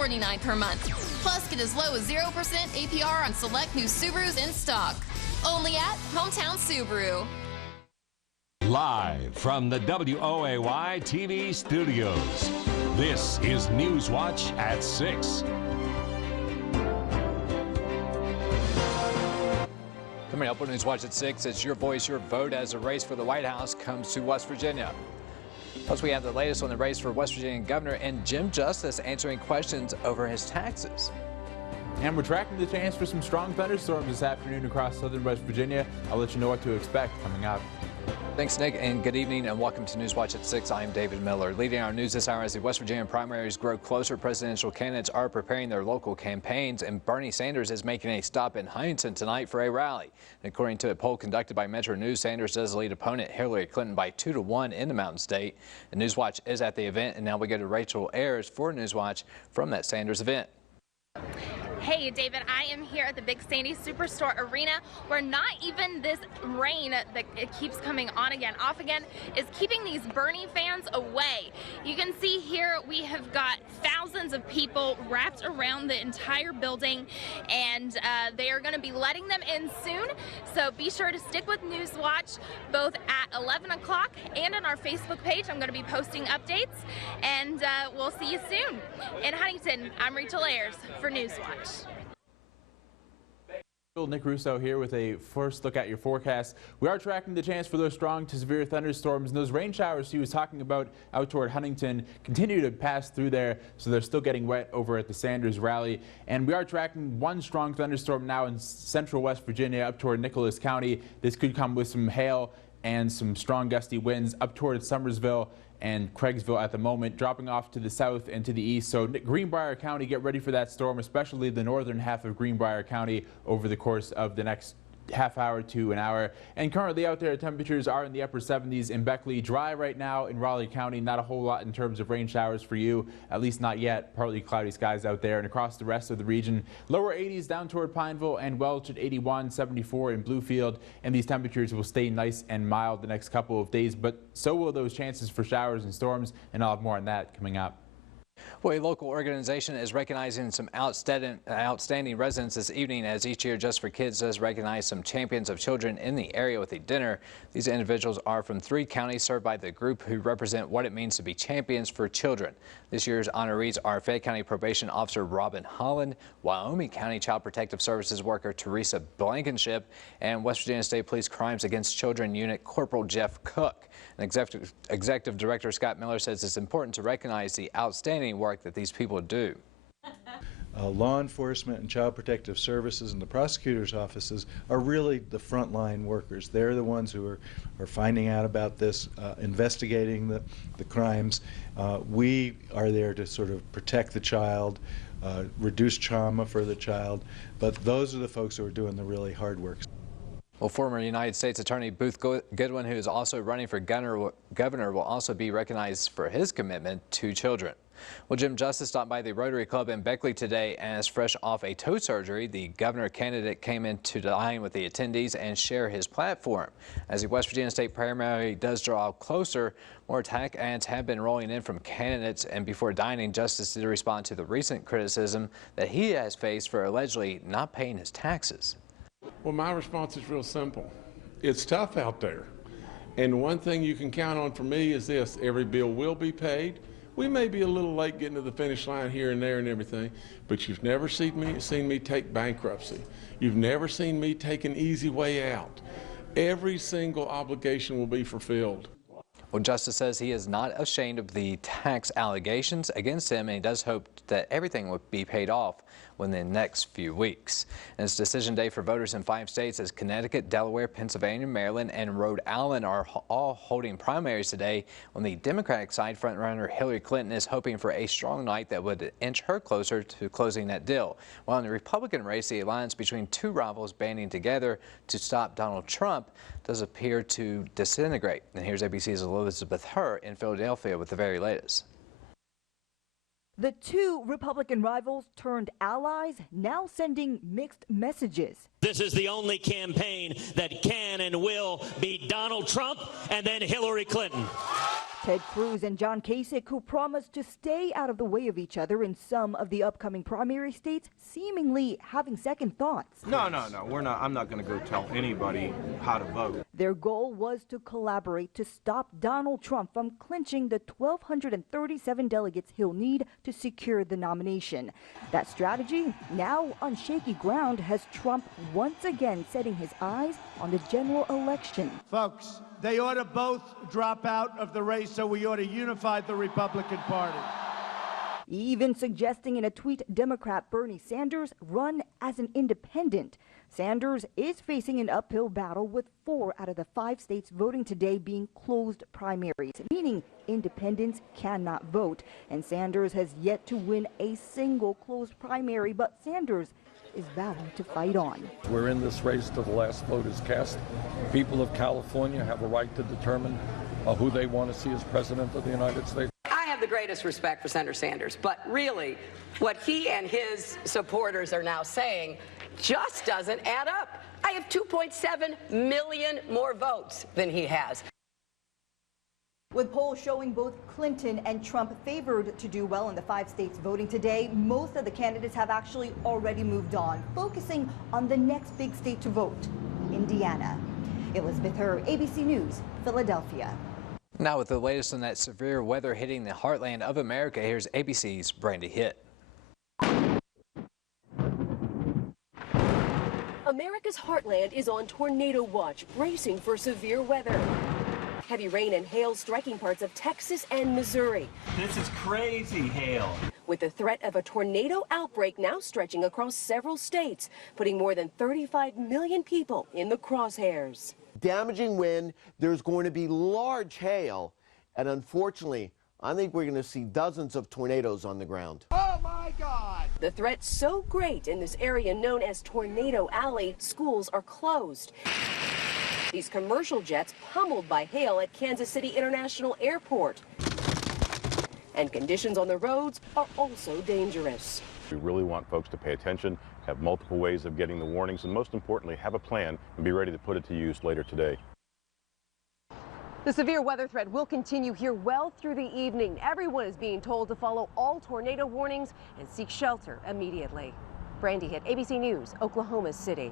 $49 per month. Plus, get as low as 0% APR on select new Subarus in stock. Only at Hometown Subaru. Live from the WOAY TV studios, this is Newswatch at 6. Coming up on Newswatch at 6, it's your voice, your vote as the race for the White House comes to West Virginia. Plus, we have the latest on the race for West Virginia governor and Jim Justice answering questions over his taxes. And we're tracking the chance for some strong thunderstorms this afternoon across southern West Virginia. I'll let you know what to expect coming up. Thanks, Nick, and good evening and welcome to Newswatch at 6. I'm David Miller. Leading our news this hour as the West Virginia primaries grow closer, presidential candidates are preparing their local campaigns, and Bernie Sanders is making a stop in Huntington tonight for a rally. And according to a poll conducted by Metro News, Sanders does lead opponent Hillary Clinton by 2-1 in the Mountain State. And Newswatch is at the event, and now we go to Rachel Ayers for Newswatch from that Sanders event. Hey David, I am here at the Big Sandy Superstore Arena, where not even this rain that it keeps coming on again, off again, is keeping these Bernie fans away. You can see here we have got thousands of people wrapped around the entire building, and they are going to be letting them in soon. So be sure to stick with Newswatch both at 11 o'clock and on our Facebook page. I'm going to be posting updates, and we'll see you soon. In Huntington, I'm Rachel Ayers for Newswatch. Nick Russo here with a first look at your forecast. We are tracking the chance for those strong to severe thunderstorms, and those rain showers he was talking about out toward Huntington continue to pass through there, so they're still getting wet over at the Sanders rally. And we are tracking one strong thunderstorm now in central West Virginia up toward Nicholas County. This could come with some hail and some strong gusty winds up toward Summersville and Craigsville at the moment, dropping off to the south and to the east. So Greenbrier County, get ready for that storm, especially the northern half of Greenbrier County over the course of the next half hour to an hour. And currently out there, temperatures are in the upper 70s in Beckley. Dry right now in Raleigh County. Not a whole lot in terms of rain showers for you, at least not yet. Partly cloudy skies out there. And across the rest of the region, lower 80s down toward Pineville and Welch at 81, 74 in Bluefield. And these temperatures will stay nice and mild the next couple of days, but so will those chances for showers and storms. And I'll have more on that coming up. Well, a local organization is recognizing some outstanding residents this evening, as each year Just for Kids does recognize some champions of children in the area with a dinner. These individuals are from 3 counties served by the group who represent what it means to be champions for children. This year's honorees are Fayette County Probation Officer Robin Holland, Wyoming County Child Protective Services worker Teresa Blankenship, and West Virginia State Police Crimes Against Children Unit Corporal Jeff Cook. And Executive Director Scott Miller says it's important to recognize the outstanding work that these people do. Law enforcement and child protective services and the prosecutor's offices are really the frontline workers. They're the ones who are finding out about this, investigating the crimes. We are there to sort of protect the child, reduce trauma for the child, but those are the folks who are doing the really hard work. Well, former United States Attorney Booth Goodwin, who is also running for governor, will also be recognized for his commitment to children. Well, Jim Justice stopped by the Rotary Club in Beckley today, and is fresh off a toe surgery. The governor candidate came in to dine with the attendees and share his platform. As the West Virginia State primary does draw closer, more attack ads have been rolling in from candidates, and before dining, Justice did respond to the recent criticism that he has faced for allegedly not paying his taxes. Well, my response is real simple. It's tough out there. And one thing you can count on from me is this: every bill will be paid. We may be a little late getting to the finish line here and there and everything, but you've never seen me take bankruptcy. You've never seen me take an easy way out. Every single obligation will be fulfilled. Well, Justice says he is not ashamed of the tax allegations against him, and he does hope that everything will be paid off within the next few weeks. And it's decision day for voters in 5 states, as Connecticut, Delaware, Pennsylvania, Maryland, and Rhode Island are all holding primaries today. On the Democratic side, frontrunner Hillary Clinton is hoping for a strong night that would inch her closer to closing that deal. While in the Republican race, the alliance between 2 rivals banding together to stop Donald Trump does appear to disintegrate. And here's ABC's Elizabeth Hur in Philadelphia with the very latest. The two Republican rivals turned allies, now sending mixed messages. This is the only campaign that can and will beat Donald Trump and then Hillary Clinton. Ted Cruz and John Kasich, who promised to stay out of the way of each other in some of the upcoming primary states, seemingly having second thoughts. No, we're not. I'm not going to go tell anybody how to vote. Their goal was to collaborate to stop Donald Trump from clinching the 1,237 delegates he'll need to secure the nomination. That strategy, now on shaky ground, has Trump once again setting his eyes on the general election. Folks, they ought to both drop out of the race, so we ought to unify the Republican Party. Even suggesting in a tweet Democrat Bernie Sanders run as an independent. Sanders is facing an uphill battle with 4 out of the 5 states voting today being closed primaries, meaning independents cannot vote. And Sanders has yet to win a single closed primary, but Sanders is vowing to fight on. We're in this race till the last vote is cast. People of California have a right to determine who they want to see as president of the United States. I have the greatest respect for Senator Sanders, but really what he and his supporters are now saying just doesn't add up. I have 2.7 million more votes than he has. With polls showing both Clinton and Trump favored to do well in the 5 states voting today, most of the candidates have actually already moved on, focusing on the next big state to vote, Indiana. Elizabeth Herr, ABC News, Philadelphia. Now with the latest on that severe weather hitting the heartland of America, here's ABC's Brandy Hitt. America's heartland is on tornado watch, bracing for severe weather. Heavy rain and hail striking parts of Texas and Missouri. This is crazy hail. With the threat of a tornado outbreak now stretching across several states, putting more than 35 million people in the crosshairs. Damaging wind, there's going to be large hail, and unfortunately, I think we're going to see dozens of tornadoes on the ground. Oh my God! The threat so great in this area known as Tornado Alley, schools are closed. These commercial jets pummeled by hail at Kansas City International Airport. And conditions on the roads are also dangerous. We really want folks to pay attention, have multiple ways of getting the warnings, and most importantly, have a plan and be ready to put it to use later today. The severe weather threat will continue here well through the evening. Everyone is being told to follow all tornado warnings and seek shelter immediately. Brandy Hitt, ABC News, Oklahoma City.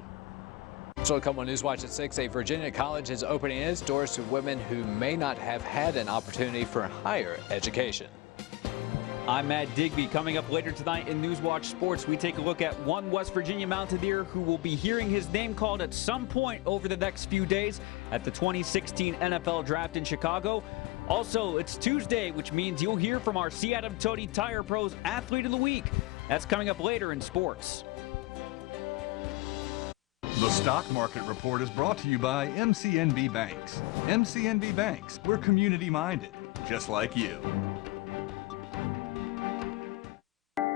So to come on Newswatch at 6, a Virginia college is opening its doors to women who may not have had an opportunity for higher education. I'm Matt Digby. Coming up later tonight in Newswatch Sports, we take a look at one West Virginia Mountaineer who will be hearing his name called at some point over the next few days at the 2016 NFL Draft in Chicago. Also, it's Tuesday, which means you'll hear from our C. Adam Tody Tire Pros Athlete of the Week. That's coming up later in sports. The Stock Market Report is brought to you by MCNB Banks. MCNB Banks, we're community-minded, just like you.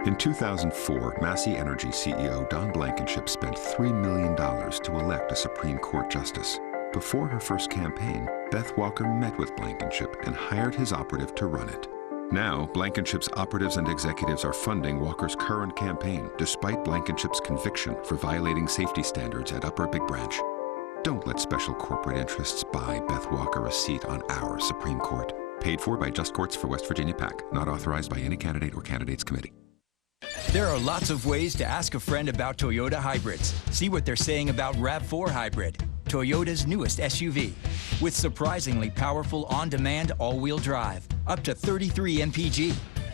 In 2004, Massey Energy CEO Don Blankenship spent $3 million to elect a Supreme Court justice. Before her first campaign, Beth Walker met with Blankenship and hired his operative to run it. Now, Blankenship's operatives and executives are funding Walker's current campaign, despite Blankenship's conviction for violating safety standards at Upper Big Branch. Don't let special corporate interests buy Beth Walker a seat on our Supreme Court. Paid for by Just Courts for West Virginia PAC, not authorized by any candidate or candidates committee. There are lots of ways to ask a friend about Toyota hybrids. See what they're saying about RAV4 Hybrid, Toyota's newest SUV. With surprisingly powerful on-demand all-wheel drive, up to 33 mpg,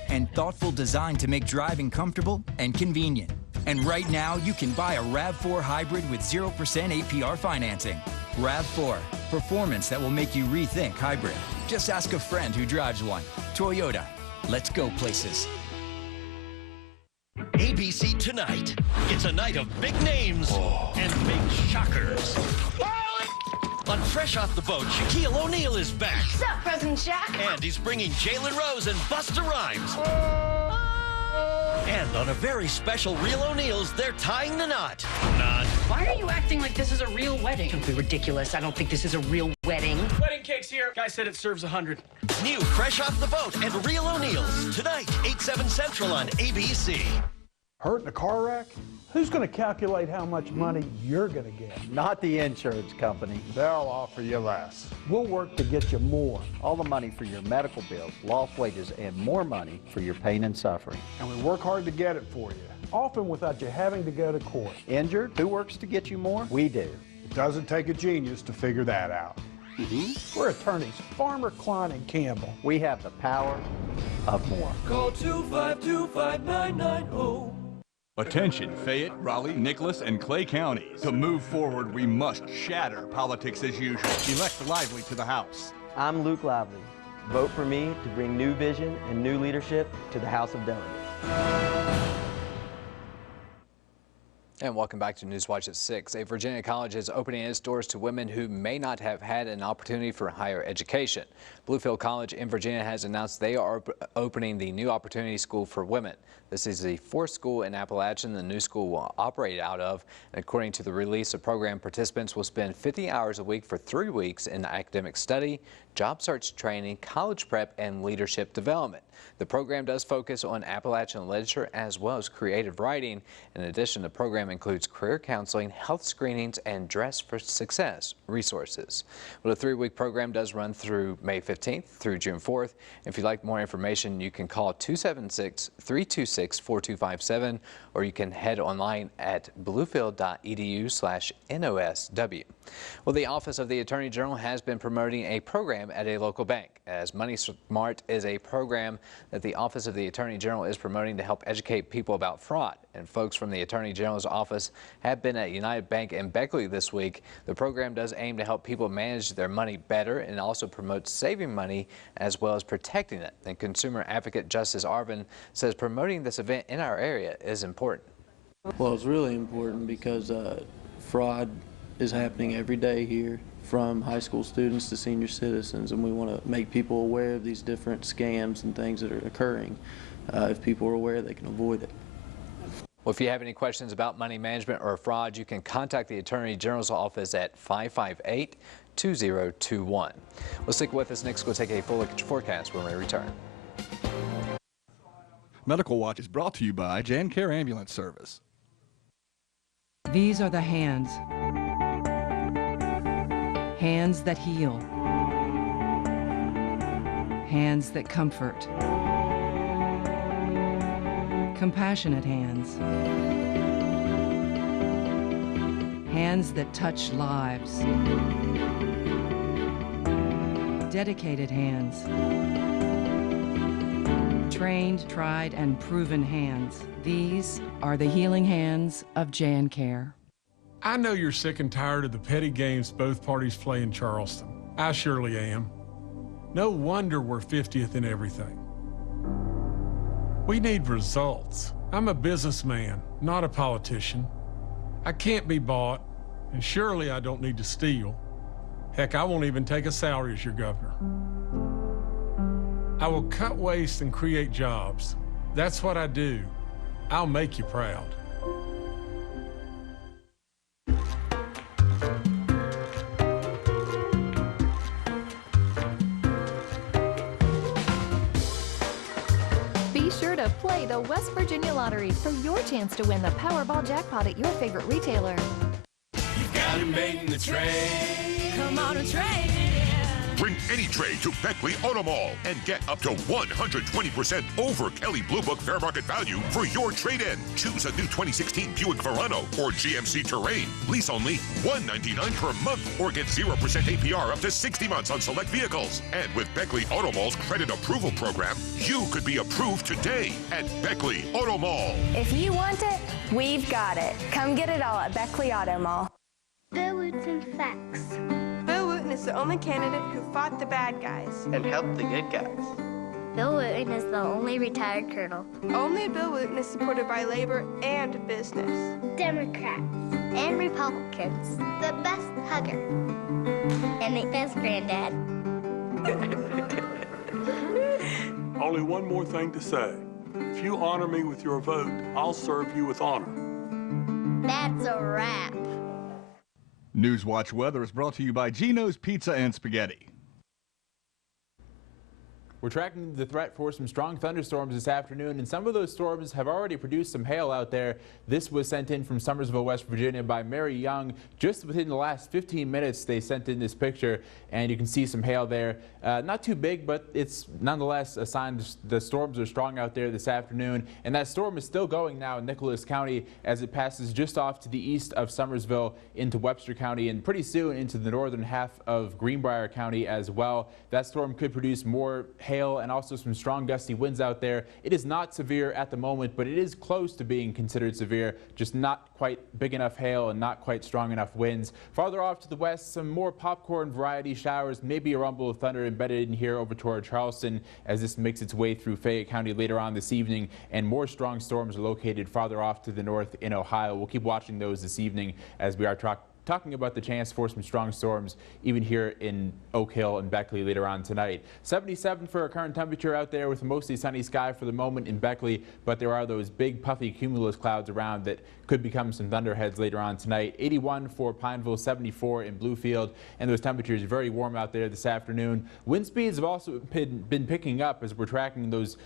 and thoughtful design to make driving comfortable and convenient. And right now, you can buy a RAV4 Hybrid with 0% APR financing. RAV4, performance that will make you rethink hybrid. Just ask a friend who drives one. Toyota, let's go places. ABC Tonight. It's a night of big names and big shockers. On Fresh Off the Boat, Shaquille O'Neal is back. What's up, President Shaq? And he's bringing Jalen Rose and Busta Rhymes. And on a very special Real O'Neals, they're tying the knot. Why are you acting like this is a real wedding? Don't be ridiculous. I don't think this is a real wedding. wedding. Wedding cake's here. Guy said it serves 100. New Fresh Off the Boat and Real O'Neill's. Tonight, 8/7 Central on ABC. Hurt in a car wreck? Who's going to calculate how much money you're going to get? Not the insurance company. They'll offer you less. We'll work to get you more. All the money for your medical bills, lost wages, and more money for your pain and suffering. And we work hard to get it for you, often without you having to go to court. Injured? Who works to get you more? We do. It doesn't take a genius to figure that out. We're attorneys, Farmer, Klein, and Campbell. We have the power of more. Call 252-5990. Attention, Fayette, Raleigh, Nicholas, and Clay counties. To move forward, we must shatter politics as usual. Elect Lively to the House. I'm Luke Lively. Vote for me to bring new vision and new leadership to the House of Delegates. And welcome back to Newswatch at 6. A Virginia college is opening its doors to women who may not have had an opportunity for higher education. Bluefield College in Virginia has announced they are opening the new Opportunity School for Women. This is the fourth school in Appalachian the new school will operate out of. And according to the release, the program participants will spend 50 hours a week for 3 weeks in academic study, job search training, college prep, and leadership development. The program does focus on Appalachian literature as well as creative writing. In addition, the program includes career counseling, health screenings, and Dress for Success resources. Well, the 3-week program does run through May 15th through June 4th. If you'd like more information, you can call 276-326-4257, or you can head online at bluefield.edu/NOSW. Well, the Office of the Attorney General has been promoting a program at a local bank, as Money Smart is a program that the Office of the Attorney General is promoting to help educate people about fraud. And folks from the Attorney General's office have been at United Bank in Beckley this week. The program does aim to help people manage their money better and also promotes saving money as well as protecting it. And consumer advocate Justice Arvin says promoting this event in our area is important. Well, it's really important because fraud is happening every day here, from high school students to senior citizens, and we want to make people aware of these different scams and things that are occurring. If people are aware, they can avoid it. Well, if you have any questions about money management or fraud, you can contact the Attorney General's office at 558-2021. Well, stick with us. Next, we'll take a full look at your forecast when we return. Medical Watch is brought to you by Jan Care Ambulance Service. These are the hands. Hands that heal. Hands that comfort. Compassionate hands. Hands that touch lives. Dedicated hands. Trained, tried, and proven hands. These are the healing hands of Jan Care. I know you're sick and tired of the petty games both parties play in Charleston. I surely am. No wonder we're 50th in everything. We need results. I'm a businessman, not a politician. I can't be bought, and surely I don't need to steal. Heck, I won't even take a salary as your governor. I will cut waste and create jobs. That's what I do. I'll make you proud. Be sure to play the West Virginia Lottery for your chance to win the Powerball jackpot at your favorite retailer. You've got it made in the trade. Come on and trade. Bring any trade to Beckley Auto Mall and get up to 120% over Kelley Blue Book fair market value for your trade-in. Choose a new 2016 Buick Verano or GMC Terrain. Lease only $199 per month or get 0% APR up to 60 months on select vehicles. And with Beckley Auto Mall's credit approval program, you could be approved today at Beckley Auto Mall. If you want it, we've got it. Come get it all at Beckley Auto Mall. Bill Wooten facts. Bill Wooten is the only candidate who fought the bad guys and helped the good guys. Bill Wooten is the only retired colonel. Only Bill Wooten is supported by labor and business. Democrats and Republicans. The best hugger. And the best granddad. Only one more thing to say. If you honor me with your vote, I'll serve you with honor. That's a wrap. Newswatch weather is brought to you by Gino's Pizza and Spaghetti. We're tracking the threat for some strong thunderstorms this afternoon, and some of those storms have already produced some hail out there. This was sent in from Summersville, West Virginia by Mary Young. Just within the last 15 minutes, they sent in this picture, and you can see some hail there. Not too big, but it's nonetheless a sign the storms are strong out there this afternoon. And that storm is still going now in Nicholas County as it passes just off to the east of Summersville into Webster County and pretty soon into the northern half of Greenbrier County as well. That storm could produce more hail and also some strong gusty winds out there. It is not severe at the moment, but it is close to being considered severe, just not quite big enough hail and not quite strong enough winds. Farther off to the west, some more popcorn variety showers, maybe a rumble of thunder embedded in here over toward Charleston as this makes its way through Fayette County later on this evening, and more strong storms are located farther off to the north in Ohio. We'll keep watching those this evening as we are talking about the chance for some strong storms even here in Oak Hill and Beckley later on tonight. 77 for our current temperature out there with a mostly sunny sky for the moment in Beckley, but there are those big puffy cumulus clouds around that could become some thunderheads later on tonight. 81 for Pineville, 74 in Bluefield, and those temperatures are very warm out there this afternoon. Wind speeds have also been picking up as we're tracking those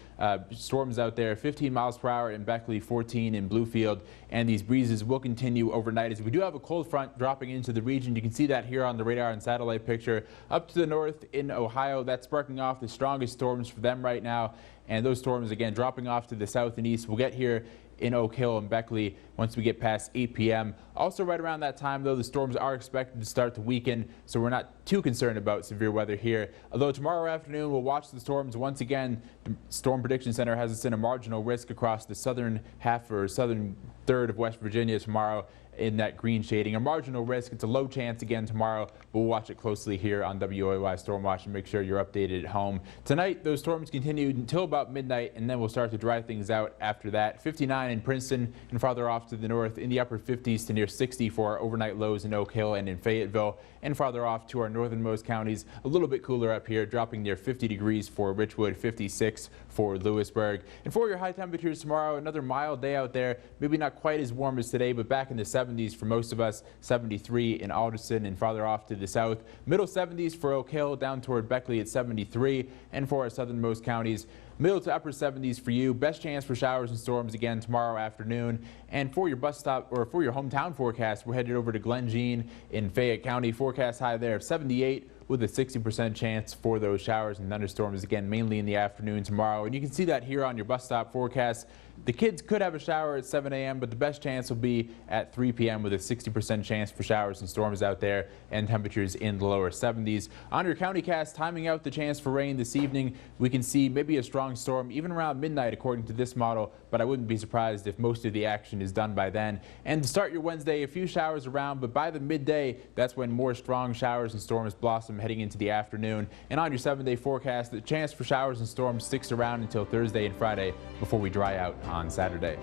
storms out there. 15 miles per hour in Beckley, 14 in Bluefield, and these breezes will continue overnight as we do have a cold front dropping into the region. You can see that here on the radar and satellite picture. Up to the north in Ohio, that's sparking off the strongest storms for them right now, and those storms again dropping off to the south and east. We'll get here in Oak Hill and Beckley once we get past 8 p.m. Also right around that time, though, the storms are expected to start to weaken, so we're not too concerned about severe weather here. Although tomorrow afternoon we'll watch the storms once again. The Storm Prediction Center has us in a marginal risk across the southern half or southern third of West Virginia tomorrow in that green shading. A marginal risk. It's a low chance again tomorrow. We'll watch it closely here on WOAY Storm Watch and make sure you're updated at home. Tonight, those storms continue until about midnight, and then we'll start to dry things out after that. 59 in Princeton and farther off to the north in the upper 50s to near 60 for our overnight lows in Oak Hill and in Fayetteville, and farther off to our northernmost counties. A little bit cooler up here, dropping near 50 degrees for Richwood, 56 for Lewisburg. And for your high temperatures tomorrow, another mild day out there. Maybe not quite as warm as today, but back in the 70s for most of us. 73 in Alderson and farther off to the south. Middle 70s for Oak Hill, down toward Beckley at 73. And for our southernmost counties, middle to upper 70s for you. Best chance for showers and storms again tomorrow afternoon. And for your bus stop or for your hometown forecast, we're headed over to Glen Jean in Fayette County. Forecast high there of 78 with a 60% chance for those showers and thunderstorms again mainly in the afternoon tomorrow. And you can see that here on your bus stop forecast. The kids could have a shower at 7 a.m., but the best chance will be at 3 p.m. with a 60% chance for showers and storms out there and temperatures in the lower 70s. On your county cast, timing out the chance for rain this evening, we can see maybe a strong storm even around midnight according to this model, but I wouldn't be surprised if most of the action is done by then. And to start your Wednesday, a few showers around, but by the midday, that's when more strong showers and storms blossom heading into the afternoon. And on your 7-day forecast, the chance for showers and storms sticks around until Thursday and Friday before we dry out on Saturday.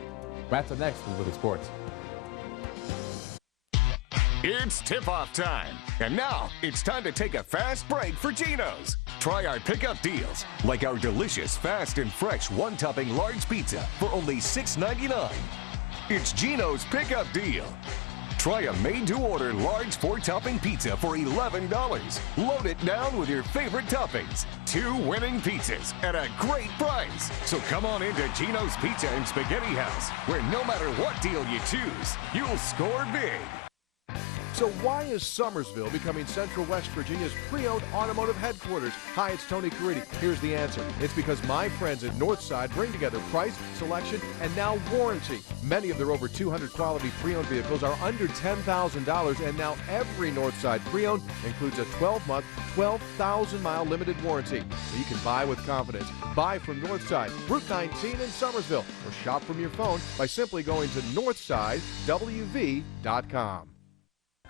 Matt's up next with a look at sports. It's tip-off time. And now, it's time to take a fast break for Gino's. Try our pickup deals, like our delicious, fast and fresh one-topping large pizza for only $6.99. It's Gino's pickup deal. Try a made-to-order large 4-topping pizza for $11. Load it down with your favorite toppings. 2 winning pizzas at a great price. So come on into Gino's Pizza and Spaghetti House, where no matter what deal you choose, you'll score big. So why is Summersville becoming Central West Virginia's pre-owned automotive headquarters? Hi, it's Tony Caridi. Here's the answer. It's because my friends at Northside bring together price, selection, and now warranty. Many of their over 200 quality pre-owned vehicles are under $10,000, and now every Northside pre-owned includes a 12-month, 12,000-mile limited warranty. So you can buy with confidence. Buy from Northside, Route 19 in Summersville, or shop from your phone by simply going to northsidewv.com.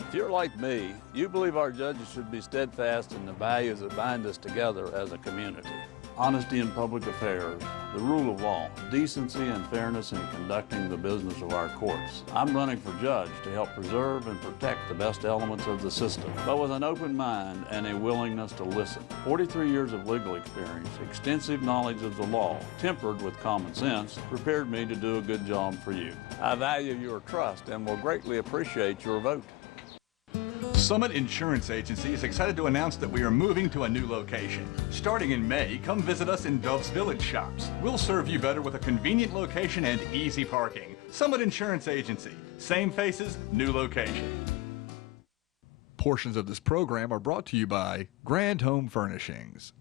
If you're like me, you believe our judges should be steadfast in the values that bind us together as a community. Honesty in public affairs, the rule of law, decency and fairness in conducting the business of our courts. I'm running for judge to help preserve and protect the best elements of the system, but with an open mind and a willingness to listen. 43 years of legal experience, extensive knowledge of the law, tempered with common sense, prepared me to do a good job for you. I value your trust and will greatly appreciate your vote. Summit Insurance Agency is excited to announce that we are moving to a new location. Starting in May, come visit us in Dove's Village Shops. We'll serve you better with a convenient location and easy parking. Summit Insurance Agency. Same faces, new location. Portions of this program are brought to you by Grand Home Furnishings.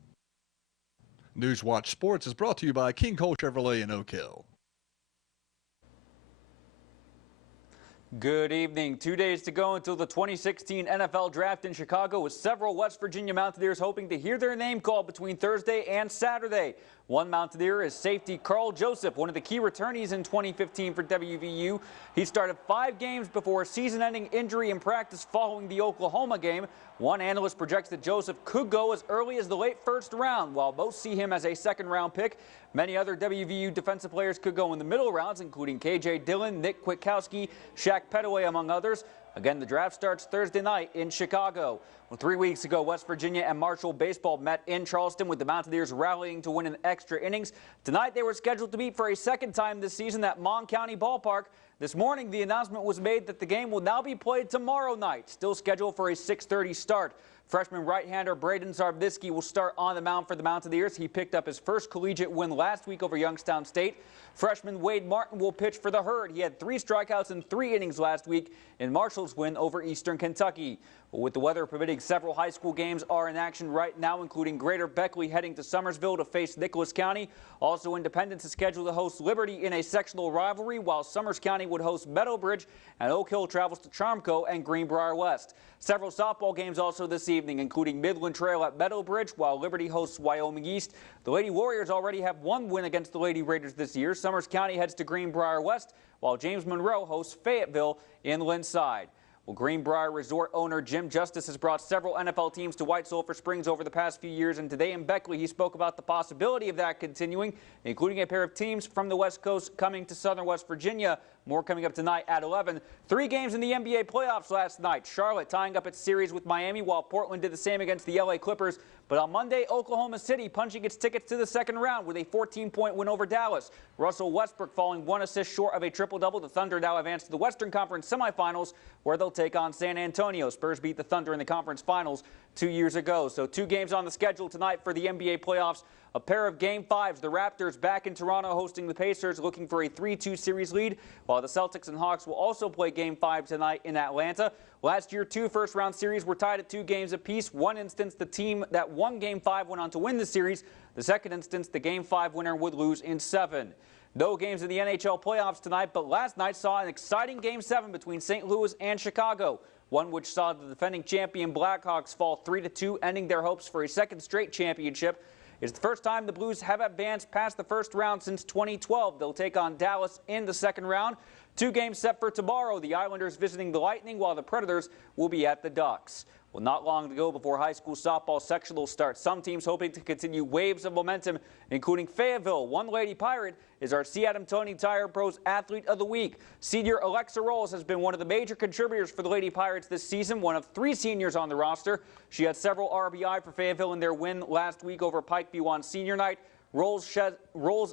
Newswatch Sports is brought to you by King Cole Chevrolet in Oak Hill. Good evening. 2 days to go until the 2016 NFL Draft in Chicago, with several West Virginia Mountaineers hoping to hear their name called between Thursday and Saturday. One Mountaineer is safety Carl Joseph, one of the key returnees in 2015 for WVU. He started 5 games before a season-ending injury in practice following the Oklahoma game. One analyst projects that Joseph could go as early as the late first round, while most see him as a second-round pick. Many other WVU defensive players could go in the middle rounds, including K.J. Dillon, Nick Kwiatkowski, Shaq Petaway, among others. Again, the draft starts Thursday night in Chicago. Well, 3 weeks ago, West Virginia and Marshall baseball met in Charleston, with the Mountaineers rallying to win in extra innings. Tonight, they were scheduled to meet for a second time this season at Mon County Ballpark. This morning, the announcement was made that the game will now be played tomorrow night, still scheduled for a 6:30 start. Freshman right-hander Braden Zarvitsky will start on the mound for the Mountaineers. He picked up his first collegiate win last week over Youngstown State. Freshman Wade Martin will pitch for the Herd. He had 3 strikeouts in 3 innings last week in Marshall's win over Eastern Kentucky. With the weather permitting, several high school games are in action right now, including Greater Beckley heading to Summersville to face Nicholas County. Also, Independence is scheduled to host Liberty in a sectional rivalry, while Summers County would host Meadowbridge, and Oak Hill travels to Charmco and Greenbrier West. Several softball games also this evening, including Midland Trail at Meadowbridge, while Liberty hosts Wyoming East. The Lady Warriors already have 1 win against the Lady Raiders this year. Summers County heads to Greenbrier West, while James Monroe hosts Fayetteville in Linside. Well, Greenbrier Resort owner Jim Justice has brought several NFL teams to White Sulphur Springs over the past few years, and today in Beckley he spoke about the possibility of that continuing, including a pair of teams from the West Coast coming to southern West Virginia. More coming up tonight at 11. 3 games in the NBA playoffs last night. Charlotte tying up its series with Miami, while Portland did the same against the LA Clippers. But on Monday, Oklahoma City punching its tickets to the second round with a 14-point win over Dallas. Russell Westbrook falling 1 assist short of a triple-double. The Thunder now advance to the Western Conference semifinals, where they'll take on San Antonio. Spurs beat the Thunder in the conference finals 2 years ago. So 2 games on the schedule tonight for the NBA playoffs. A pair of Game 5s, the Raptors back in Toronto hosting the Pacers, looking for a 3-2 series lead, while the Celtics and Hawks will also play Game 5 tonight in Atlanta. Last year, 2 first-round series were tied at 2 games apiece. One instance, the team that won Game 5 went on to win the series. The second instance, the Game 5 winner would lose in 7. No games in the NHL playoffs tonight, but last night saw an exciting Game 7 between St. Louis and Chicago, one which saw the defending champion Blackhawks fall 3-2, ending their hopes for a second straight championship. It's the first time the Blues have advanced past the first round since 2012. They'll take on Dallas in the second round. 2 games set for tomorrow. The Islanders visiting the Lightning, while the Predators will be at the Ducks. Well, not long to go before high school softball sectionals start. Some teams hoping to continue waves of momentum, including Fayetteville. One Lady Pirate is our C. Adam Tony Tire Pros Athlete of the Week. Senior Alexa Rolls has been one of the major contributors for the Lady Pirates this season, one of 3 seniors on the roster. She had several RBI for Fayetteville in their win last week over Pikeview on senior night. Rolls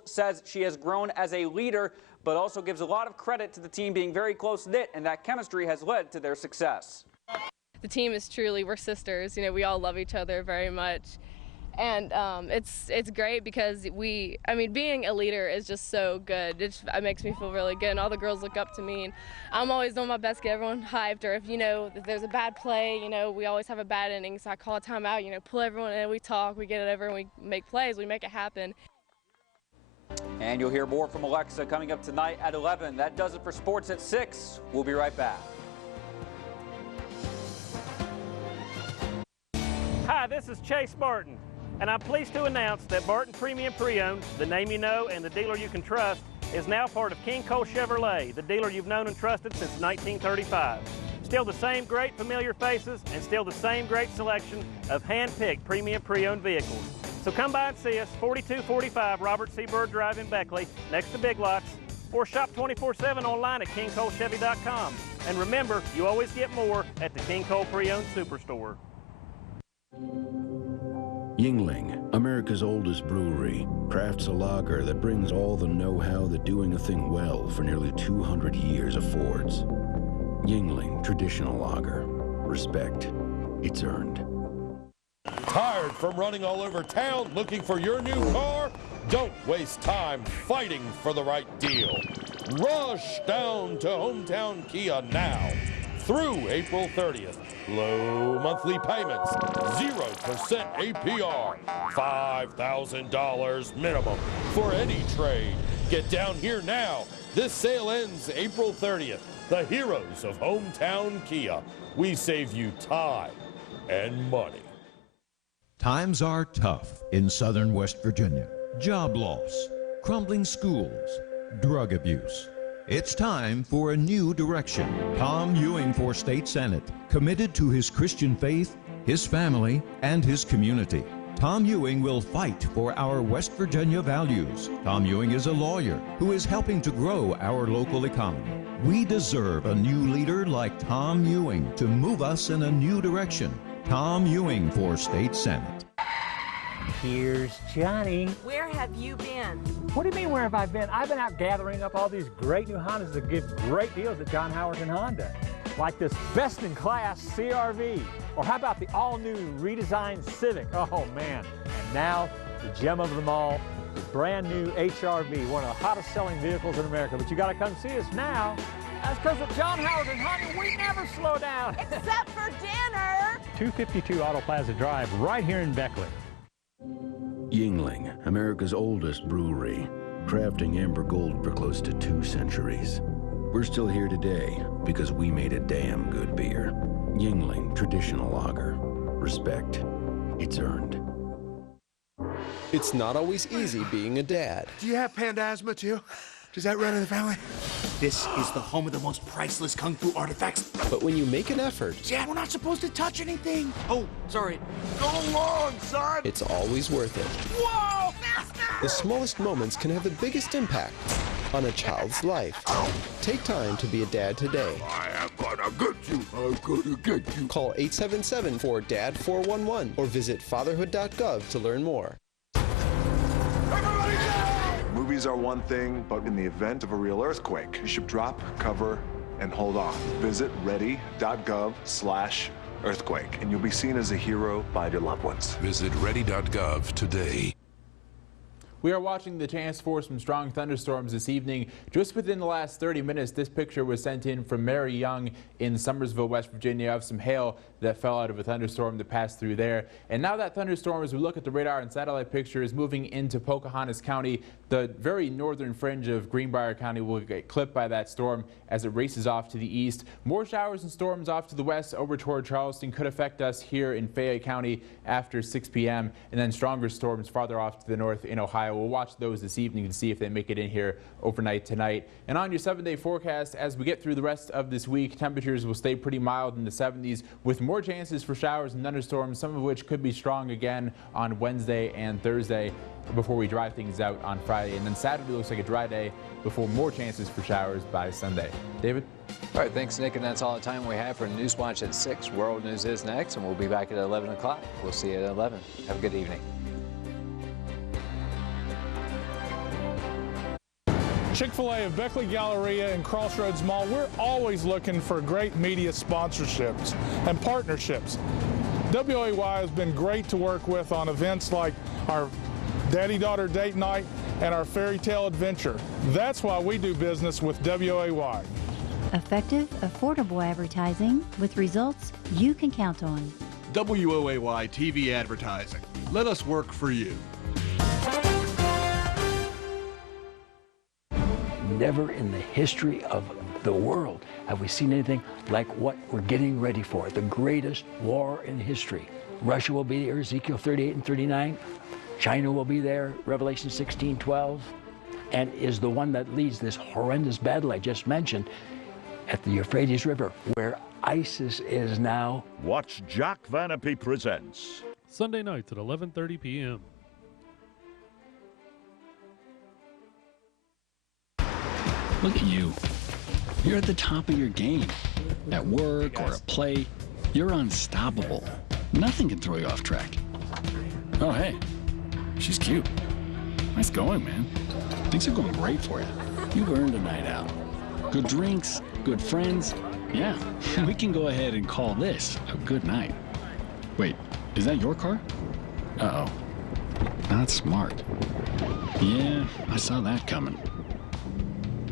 says she has grown as a leader, but also gives a lot of credit to the team being very close-knit, and that chemistry has led to their success. The team is truly, we're sisters. You know, we all love each other very much. And it's great because being a leader is just so good. It makes me feel really good, and all the girls look up to me. And I'm always doing my best to get everyone hyped, or if there's a bad play, we always have a bad inning, so I call a timeout, pull everyone in, we talk, we get it over, and we make plays, we make it happen. And you'll hear more from Alexa coming up tonight at 11. That does it for sports at 6. We'll be right back. Hi, this is Chase Barton, and I'm pleased to announce that Barton Premium Pre-Owned, the name you know and the dealer you can trust, is now part of King Cole Chevrolet, the dealer you've known and trusted since 1935. Still the same great familiar faces and still the same great selection of hand-picked premium pre-owned vehicles. So come by and see us, 4245 Robert C. Byrd Drive in Beckley, next to Big Lots, or shop 24/7 online at KingColeChevy.com. And remember, you always get more at the King Cole Pre-Owned Superstore. Yuengling, America's oldest brewery, crafts a lager that brings all the know-how that doing a thing well for nearly 200 years affords. Yuengling Traditional Lager. Respect. It's earned. Tired from running all over town looking for your new car? Don't waste time fighting for the right deal. Rush down to Hometown Kia now through April 30th. Low monthly payments, 0% APR, $5,000 minimum for any trade. Get down here now. This sale ends April 30th. The heroes of Hometown Kia. We save you time and money. Times are tough in southern West Virginia. Job loss, crumbling schools, drug abuse. It's time for a new direction. Tom Ewing for State Senate, committed to his Christian faith, his family, and his community. Tom Ewing will fight for our West Virginia values. Tom Ewing is a lawyer who is helping to grow our local economy. We deserve a new leader like Tom Ewing to move us in a new direction. Tom Ewing for State Senate. Here's Johnny. Where have you been? What do you mean, where have I been? I've been out gathering up all these great new Hondas that give great deals at John Howard and Honda. Like this best-in-class CR-V. Or how about the all-new redesigned Civic? Oh, man. And now, the gem of them all, the brand-new HR-V, one of the hottest-selling vehicles in America. But you got to come see us now. That's because at John Howard and Honda, we never slow down. Except for dinner. 252 Auto Plaza Drive, right here in Beckley. Yingling, America's oldest brewery, crafting amber gold for close to 2 centuries. We're still here today because we made a damn good beer. Yingling Traditional Lager. Respect. It's earned. It's not always easy being a dad. Do you have panda asthma too? Does that run in the family? This is the home of the most priceless kung fu artifacts. But when you make an effort... Dad, we're not supposed to touch anything. Oh, sorry. Go long, son! It's always worth it. Whoa! Master! The smallest moments can have the biggest impact on a child's life. Take time to be a dad today. I am gonna get you. I'm gonna get you. Call 877-4DAD-411 or visit fatherhood.gov to learn more. Movies are one thing, but in the event of a real earthquake, you should drop, cover, and hold on. Visit ready.gov/earthquake, and you'll be seen as a hero by your loved ones. Visit ready.gov today. We are watching the chance for some strong thunderstorms this evening. Just within the last 30 minutes, this picture was sent in from Mary Young in Summersville, West Virginia, of some hail that fell out of a thunderstorm that passed through there. And now that thunderstorm, as we look at the radar and satellite picture, is moving into Pocahontas County. The very northern fringe of Greenbrier County will get clipped by that storm as it races off to the east. More showers and storms off to the west over toward Charleston could affect us here in Fayette County after 6 p.m. and then stronger storms farther off to the north in Ohio. We'll watch those this evening to see if they make it in here overnight tonight. And on your 7-day forecast, as we get through the rest of this week, temperatures will stay pretty mild in the 70s with more chances for showers and thunderstorms, some of which could be strong again on Wednesday and Thursday before we dry things out on Friday. And then Saturday looks like a dry day before more chances for showers by Sunday. David? All right, thanks, Nick. And that's all the time we have for News Watch at 6. World News is next, and we'll be back at 11 o'clock. We'll see you at 11. Have a good evening. Chick-fil-A of Beckley Galleria and Crossroads Mall, we're always looking for great media sponsorships and partnerships. WOAY has been great to work with on events like our Daddy-Daughter Date Night and our Fairy Tale Adventure. That's why we do business with WOAY. Effective, affordable advertising with results you can count on. WOAY TV advertising. Let us work for you. Never in the history of the world have we seen anything like what we're getting ready for, the greatest war in history. Russia will be there, Ezekiel 38 and 39. China will be there, Revelation 16:12, and is the one that leads this horrendous battle I just mentioned at the Euphrates River, where ISIS is now. Watch Jack Vanapee Presents. Sunday nights at 11:30 p.m. Look at you. You're at the top of your game. At work or at play, you're unstoppable. Nothing can throw you off track. Oh, hey, she's cute. Nice going, man. Things are going great for you. You've earned a night out. Good drinks, good friends, Yeah, we can go ahead and call this a good night. Wait, is that your car? Uh-oh. Not smart. Yeah, I saw that coming.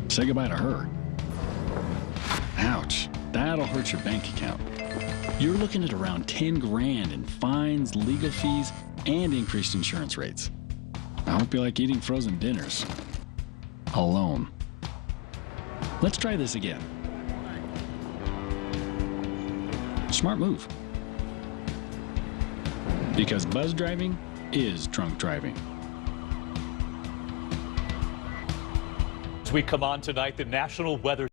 Say goodbye to her. Ouch, that'll hurt your bank account. You're looking at around 10 grand in fines, legal fees, and increased insurance rates. I hope you like eating frozen dinners. Alone. Let's try this again. Smart move. Because buzz driving is drunk driving. As we come on tonight, the National Weather